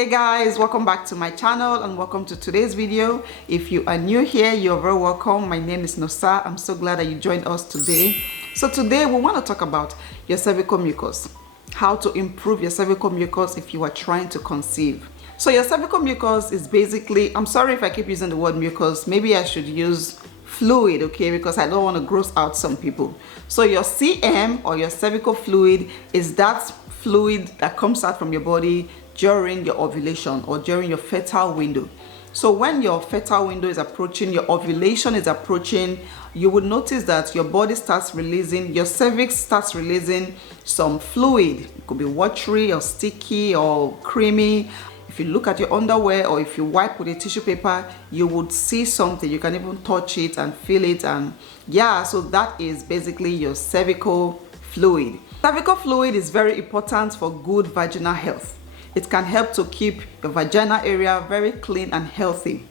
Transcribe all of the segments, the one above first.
Hey guys, welcome back to my channel and welcome to today's video. If you are new here, you're very welcome. My name is Nosa. I'm so glad that you joined us today. So today we want to talk about your cervical mucus, how to improve your cervical mucus if you are trying to conceive. So your cervical mucus is basically, I'm sorry if I keep using the word mucus, maybe I should use fluid, okay, because I don't want to gross out some people. So your CM or your cervical fluid is that fluid that comes out from your body during your ovulation or during your fertile window. So when your fertile window is approaching, your ovulation is approaching, you would notice that your body starts releasing, your cervix starts releasing some fluid. It could be watery or sticky or creamy. If you look at your underwear or if you wipe with a tissue paper, you would see something. You can even touch it and feel it, and yeah, so that is basically your cervical fluid. Cervical fluid is very important for good vaginal health. It can help to keep your vaginal area very clean and healthy.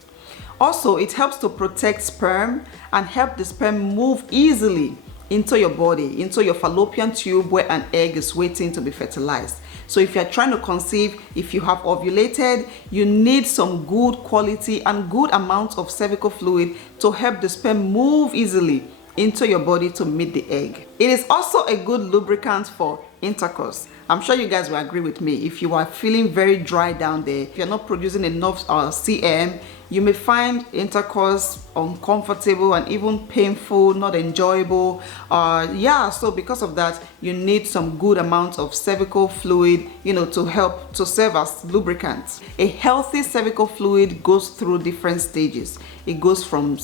Also, it helps to protect sperm and help the sperm move easily into your body, into your fallopian tube where an egg is waiting to be fertilized. So if you're trying to conceive, if you have ovulated, you need some good quality and good amounts of cervical fluid to help the sperm move easily into your body to meet the egg. It is also a good lubricant for intercourse. I'm sure you guys will agree with me. If you are feeling very dry down there, if you're not producing enough CM, you may find intercourse uncomfortable and even painful, not enjoyable. So because of that, you need some good amounts of cervical fluid, to help to serve as lubricants. A healthy cervical fluid goes through different stages. It goes from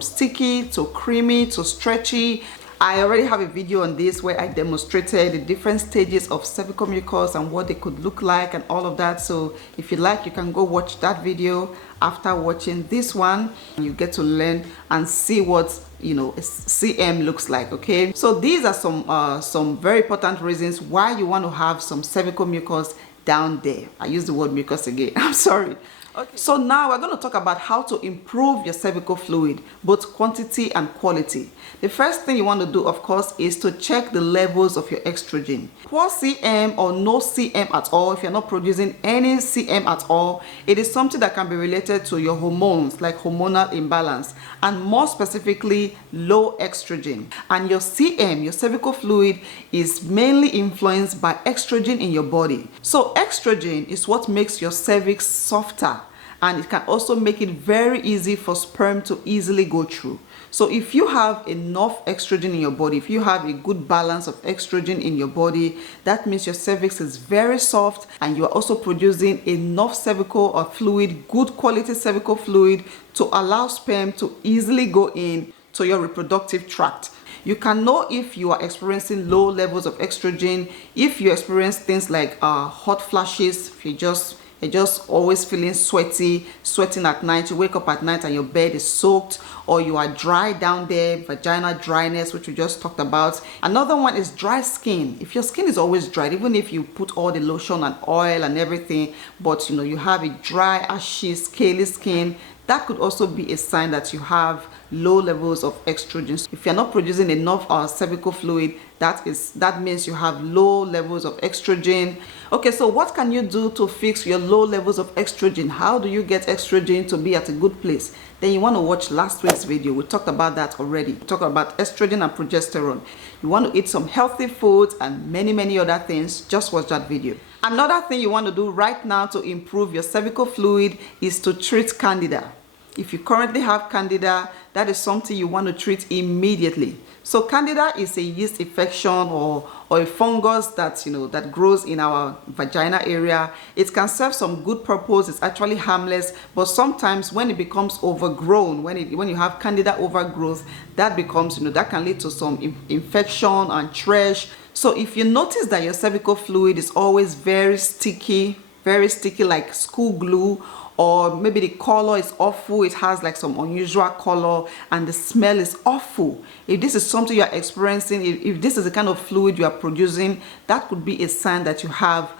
sticky to creamy to stretchy. I already have a video on this where I demonstrated the different stages of cervical mucus and what they could look like and all of that. So if you like, you can go watch that video after watching this one. You get to learn and see what CM looks like. Okay, so these are some very important reasons why you want to have some cervical mucus down there. I use the word mucus again. I'm sorry. Okay. So now we're going to talk about how to improve your cervical fluid, both quantity and quality. The first thing you want to do, of course, is to check the levels of your estrogen. Poor CM or no CM at all, if you're not producing any CM at all, it is something that can be related to your hormones, like hormonal imbalance, and more specifically, low estrogen. And your CM, your cervical fluid, is mainly influenced by estrogen in your body. So estrogen is what makes your cervix softer, and it can also make it very easy for sperm to easily go through. So if you have enough estrogen in your body, if you have a good balance of estrogen in your body, that means your cervix is very soft and you are also producing enough cervical or fluid, good quality cervical fluid, to allow sperm to easily go in to your reproductive tract. You can know if you are experiencing low levels of estrogen, if you experience things like hot flashes, if you're just always feeling sweating at night, you wake up at night and your bed is soaked, or you are dry down there, vaginal dryness, which we just talked about. Another one is dry skin. If your skin is always dry, even if you put all the lotion and oil and everything, but you have a dry, ashy, scaly skin, that could also be a sign that you have low levels of estrogen. If you're not producing enough cervical fluid, that means you have low levels of estrogen. Okay, so what can you do to fix your low levels of estrogen? How do you get estrogen to be at a good place? Then you want to watch last week's video. We talked about that already. We talked about estrogen and progesterone. You want to eat some healthy foods and many other things. Just watch that video. Another thing you want to do right now to improve your cervical fluid is to treat candida. If you currently have candida, that is something you want to treat immediately. So candida is a yeast infection or a fungus that grows in our vagina area. It can serve some good purpose. It's actually harmless, but sometimes when it becomes overgrown, when you have candida overgrowth, that becomes that can lead to some infection and trash. So if you notice that your cervical fluid is always very sticky like school glue, or maybe the color is awful, it has like some unusual color, and the smell is awful. If this is something you are experiencing, if this is the kind of fluid you are producing, that could be a sign that you have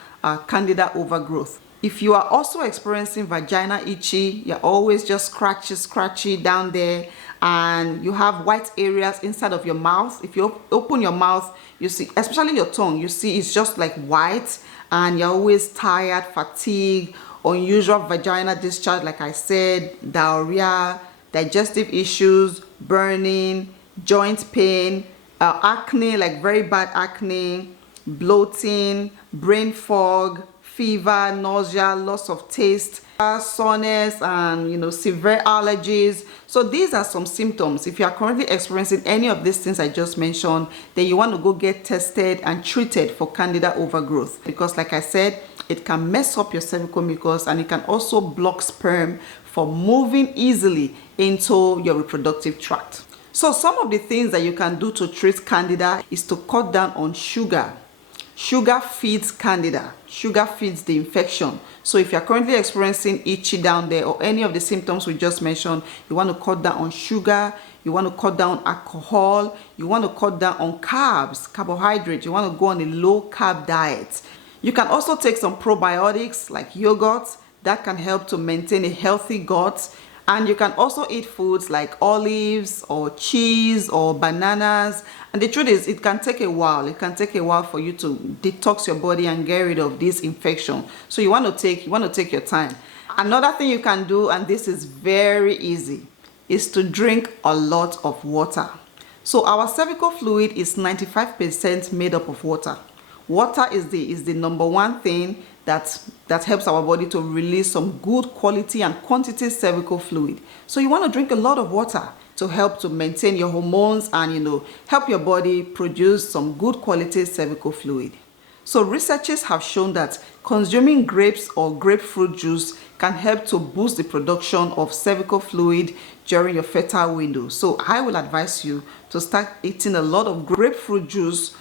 candida overgrowth. If you are also experiencing vagina itchy, you're always just scratchy down there, and you have white areas inside of your mouth. If you open your mouth, you see, especially your tongue, you see it's just like white, and you're always tired, fatigued, unusual vaginal discharge, like I said, diarrhea, digestive issues, burning, joint pain, acne, like very bad acne, bloating, brain fog, fever, nausea, loss of taste, soreness, and severe allergies. So these are some symptoms. If you are currently experiencing any of these things I just mentioned, then you want to go get tested and treated for candida overgrowth, because like I said, it can mess up your cervical mucus, and it can also block sperm from moving easily into your reproductive tract. So some of the things that you can do to treat candida is to cut down on sugar. Sugar feeds candida. Sugar feeds the infection. So if you're currently experiencing itchy down there or any of the symptoms we just mentioned, you want to cut down on sugar, you want to cut down alcohol, you want to cut down on carbs, carbohydrates, you want to go on a low carb diet. You can also take some probiotics like yogurt that can help to maintain a healthy gut. And you can also eat foods like olives or cheese or bananas. And the truth is, it can take a while. It can take a while for you to detox your body and get rid of this infection. So you want to take your time. Another thing you can do, and this is very easy, is to drink a lot of water. So our cervical fluid is 95% made up of water. Water is the number one thing that helps our body to release some good quality and quantity cervical fluid. So you want to drink a lot of water to help to maintain your hormones and help your body produce some good quality cervical fluid. So researchers have shown that consuming grapes or grapefruit juice can help to boost the production of cervical fluid during your fertile window. So I will advise you to start eating a lot of grapefruit juice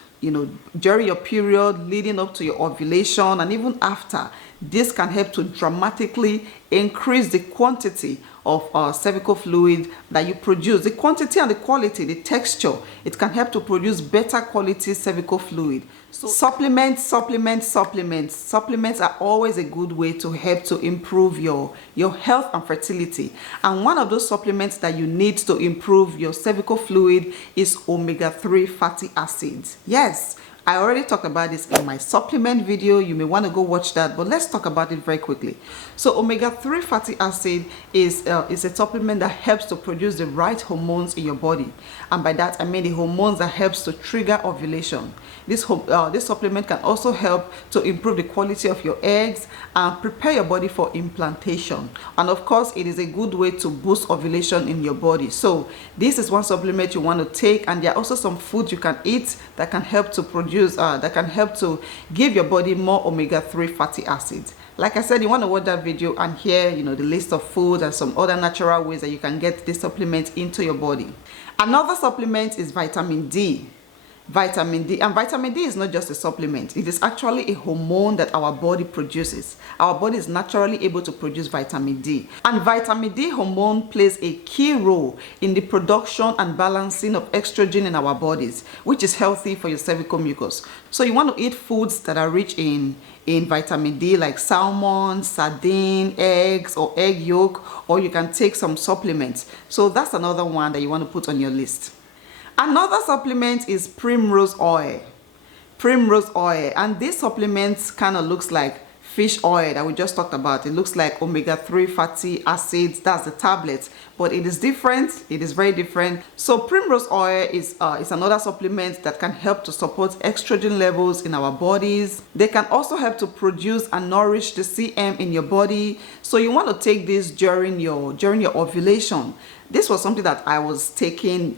during your period, leading up to your ovulation, and even after. This can help to dramatically increase the quantity of cervical fluid that you produce, the quantity and the quality, the texture. It can help to produce better quality cervical fluid. So supplements are always a good way to help to improve your health and fertility. And one of those supplements that you need to improve your cervical fluid is omega-3 fatty acids. Yes, I already talked about this in my supplement video. You may want to go watch that, but let's talk about it very quickly. So omega-3 fatty acid is a supplement that helps to produce the right hormones in your body. And by that, I mean the hormones that helps to trigger ovulation. This supplement can also help to improve the quality of your eggs and prepare your body for implantation. And of course, it is a good way to boost ovulation in your body. So this is one supplement you want to take, and there are also some foods you can eat that can help to produce, that can help to give your body more omega-3 fatty acids. Like I said, you want to watch that video and hear, the list of foods and some other natural ways that you can get this supplement into your body. Another supplement is vitamin D. Vitamin D, and vitamin D is not just a supplement. It is actually a hormone that our body produces. Our body is naturally able to produce vitamin D, and vitamin D hormone plays a key role in the production and balancing of estrogen in our bodies, which is healthy for your cervical mucus. So you want to eat foods that are rich in vitamin D, like salmon, sardine, eggs, or egg yolk, or you can take some supplements. So that's another one that you want to put on your list. Another supplement is primrose oil. Primrose oil, and this supplement kind of looks like fish oil that we just talked about. It looks like omega-3 fatty acids. That's the tablet, but it is different. It is very different. So primrose oil is another supplement that can help to support estrogen levels in our bodies. They can also help to produce and nourish the CM in your body. So you want to take this during your ovulation. This was something that I was taking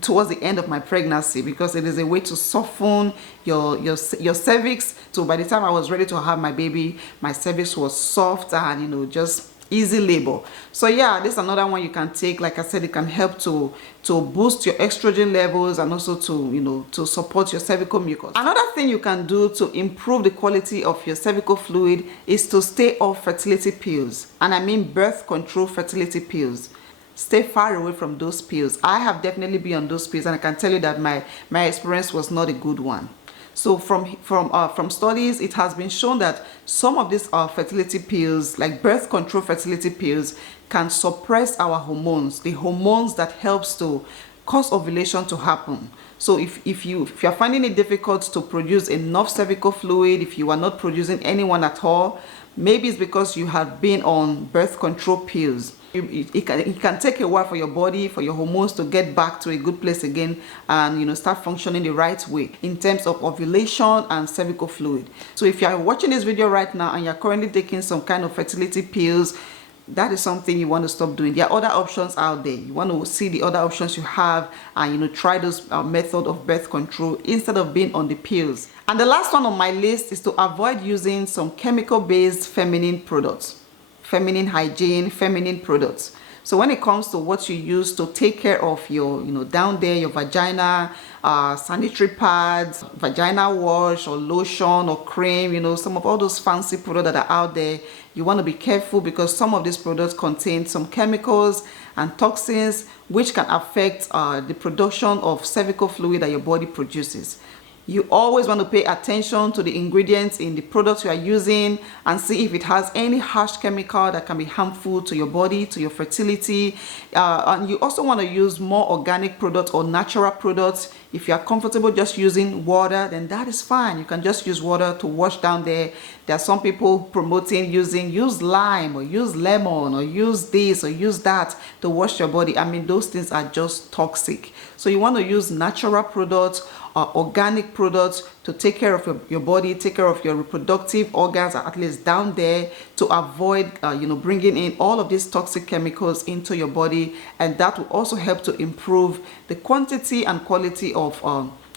towards the end of my pregnancy, because it is a way to soften your cervix. So by the time I was ready to have my baby, my cervix was soft and just easy labor. So yeah, this is another one you can take. Like I said, it can help to boost your estrogen levels and also to support your cervical mucus. Another thing you can do to improve the quality of your cervical fluid is to stay off fertility pills, and I mean birth control fertility pills. Stay far away from those pills. I have definitely been on those pills, and I can tell you that my experience was not a good one. So from studies, it has been shown that some of these fertility pills, like birth control fertility pills, can suppress our hormones, the hormones that helps to cause ovulation to happen. So if you're finding it difficult to produce enough cervical fluid, if you are not producing anyone at all, maybe it's because you have been on birth control pills. It can take a while for your body, for your hormones to get back to a good place again and start functioning the right way in terms of ovulation and cervical fluid. So if you are watching this video right now and you're currently taking some kind of fertility pills, that is something you want to stop doing. There are other options out there. You want to see the other options you have and try those method of birth control instead of being on the pills. And the last one on my list is to avoid using some chemical based feminine products, feminine hygiene, feminine products. So when it comes to what you use to take care of your down there, your vagina, sanitary pads, vagina wash or lotion or cream, some of all those fancy products that are out there, you want to be careful because some of these products contain some chemicals and toxins which can affect the production of cervical fluid that your body produces. You always want to pay attention to the ingredients in the products you are using and see if it has any harsh chemical that can be harmful to your body, to your fertility. And you also want to use more organic products or natural products. If you are comfortable just using water, then that is fine. You can just use water to wash down there. There are some people promoting use lime or use lemon or use this or use that to wash your body. I mean, those things are just toxic. So you want to use natural products, organic products to take care of your body, take care of your reproductive organs, at least down there, to avoid bringing in all of these toxic chemicals into your body. And that will also help to improve the quantity and quality of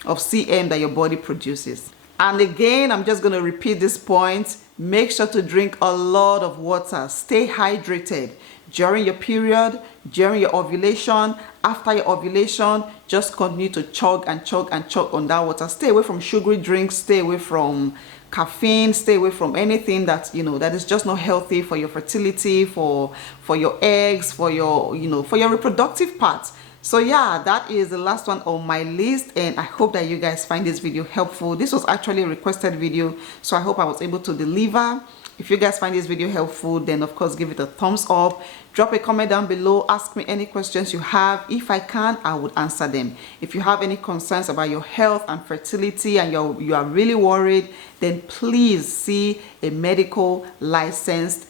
CM that your body produces. And again, I'm just going to repeat this point. Make sure to drink a lot of water. Stay hydrated during your period, during your ovulation, after your ovulation. Just continue to chug and chug and chug on that water. Stay away from sugary drinks, stay away from caffeine, stay away from anything that that is just not healthy for your fertility, for your eggs, for your for your reproductive parts. So yeah, that is the last one on my list, and I hope that you guys find this video helpful. This was actually a requested video, so I hope I was able to deliver. If you guys find this video helpful, then of course give it a thumbs up. Drop a comment down below. Ask me any questions you have. If I can, I would answer them. If you have any concerns about your health and fertility and you are really worried, then please see a medical licensed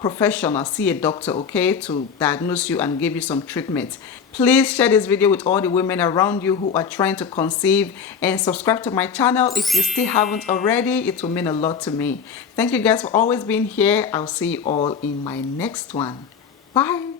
professional, see a doctor, okay, to diagnose you and give you some treatment. Please share this video with all the women around you who are trying to conceive, and subscribe to my channel if you still haven't already. It will mean a lot to me. Thank you guys for always being here. I'll see you all in my next one. Bye.